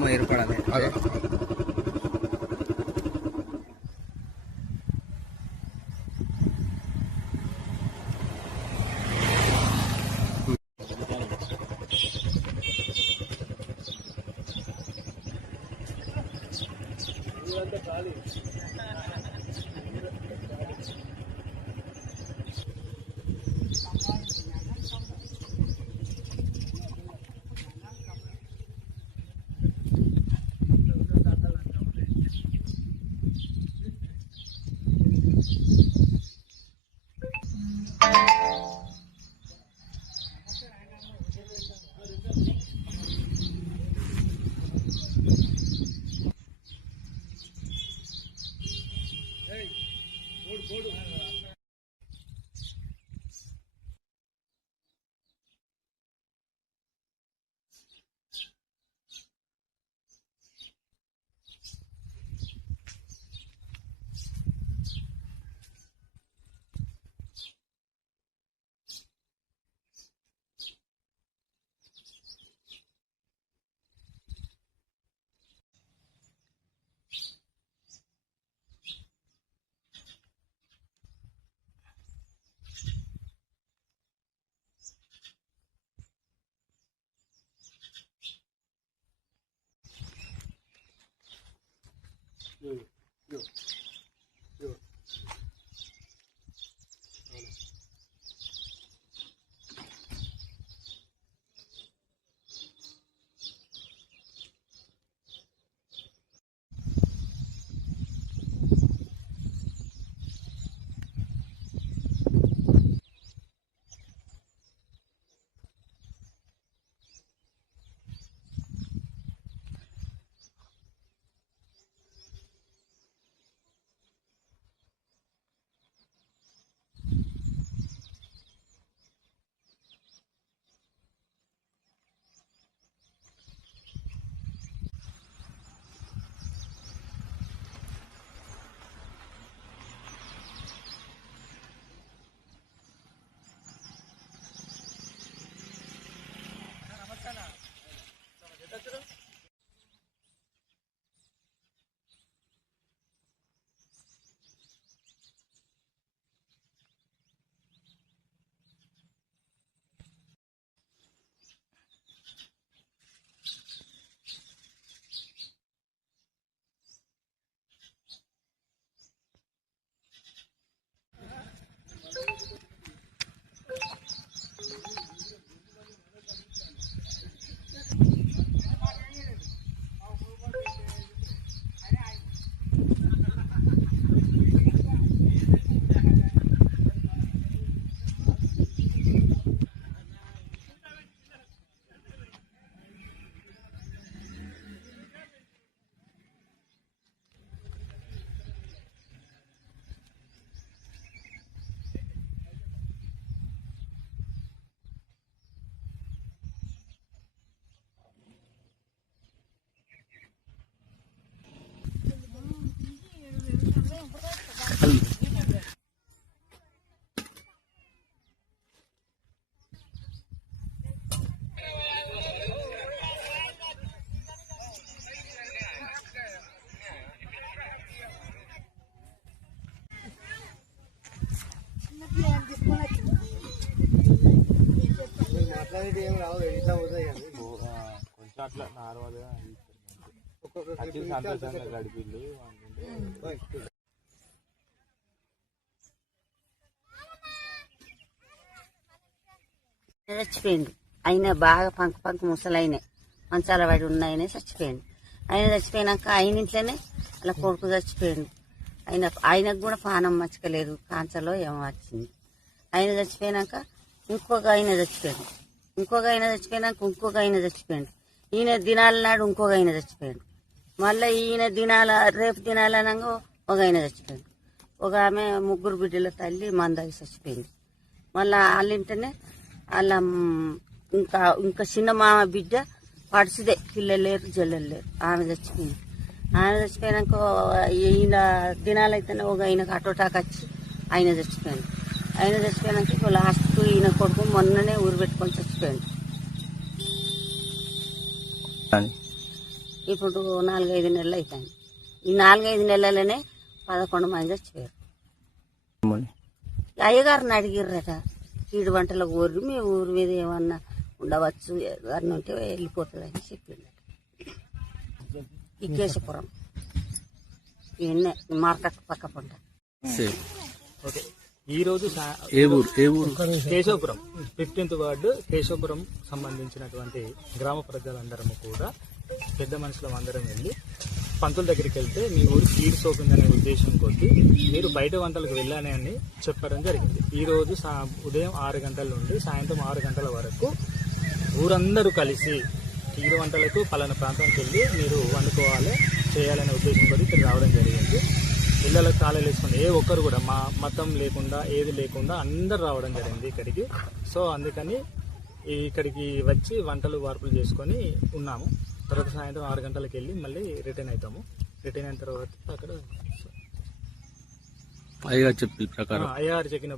కుటుంబం ఏర్పడాలి. కొంచెం అట్లా నార్మల్గా సంతోషంగా గడిపిల్లు చచ్చిపోయిండు. ఆయన బాగా పంకు ముసలైనాయి, మంచాల పడి ఉన్నాయనే చచ్చిపోయిండు. ఆయన చచ్చిపోయినాక ఆయన ఇంట్లోనే అలా కొడుకు చచ్చిపోయిండు. ఆయనకు కూడా పానం మచ్చకలేదు, కాంచలో ఏమో వచ్చింది. ఆయన చచ్చిపోయినాక ఇంకొక ఆయన చచ్చిపోయాడు. ఈయన దినాల నాడు ఇంకొక ఆయన చచ్చిపోయాడు. మళ్ళీ ఈయన రేపు దినాలనంగా ఒక ఆయన చచ్చిపోయాడు. ఒక ఆమె ముగ్గురు బిడ్డల తల్లి మందాగి చచ్చిపోయింది. మళ్ళా వాళ్ళింటనే వాళ్ళ ఇంకా చిన్న మామ బిడ్డ పడిసిదే, పిల్లలు లేరు జల్లలు లేరు, ఆమె చచ్చిపోయింది. ఆమె చచ్చిపోయినాక ఈయన దినాలైతేనే ఒక ఆయనకు అటోటాక్ వచ్చి ఆయన చచ్చిపోయినాక లాస్ట్ ఈయన కొడుకు మొన్ననే ఊరు పెట్టుకొని చచ్చిపోయాడు. ఇప్పుడు 4-5 నెలలు అవుతాయి. ఈ 4-5 నెలలనే 11 మంది చచ్చిపోయారు. అయ్యగారిని అడిగిర్రట, కీడు వంటలకు ఊరి మీ ఊరి మీద ఏమన్నా ఉండవచ్చు ఎవరిని ఉంటే వెళ్ళిపోతుందని చెప్పిండట. ఈ కేశపురం ఈయన్నే మార్కెట్ పక్క పంట. ఓకే, ఈ రోజు కేశవపురం 15th వార్డు కేశవపురం సంబంధించినటువంటి గ్రామ ప్రజలందరము కూడా పెద్ద మనుషులం అందరం వెళ్ళి పంతుల దగ్గరికి వెళ్తే మీ ఊరు కీడు సోకిందనే ఉద్దేశం కొద్ది మీరు బయట వంటలకు వెళ్ళానే అని చెప్పడం జరిగింది. ఈ రోజు ఉదయం 6 గంటల నుండి సాయంత్రం 6 గంటల వరకు ఊరందరూ కలిసి కీడు వంటలకు పలానా ప్రాంతానికి వెళ్ళి మీరు వండుకోవాలి చేయాలనే ఉద్దేశం కొద్ది ఇక్కడ రావడం జరిగింది. ఇళ్ళలకు తాళాలు వేసుకుని ఏ ఒక్కరు కూడా మా మతం లేకుండా ఏది లేకుండా అందరు రావడం జరిగింది ఇక్కడికి. సో అందుకని ఇక్కడికి వచ్చి వంటలు వార్పులు చేసుకొని ఉన్నాము. తర్వాత సాయంత్రం 6 గంటలకు వెళ్ళి మళ్ళీ రిటర్న్ అవుతాము. రిటర్న్ అయిన తర్వాత అక్కడ అయ్యగారు చెప్పిన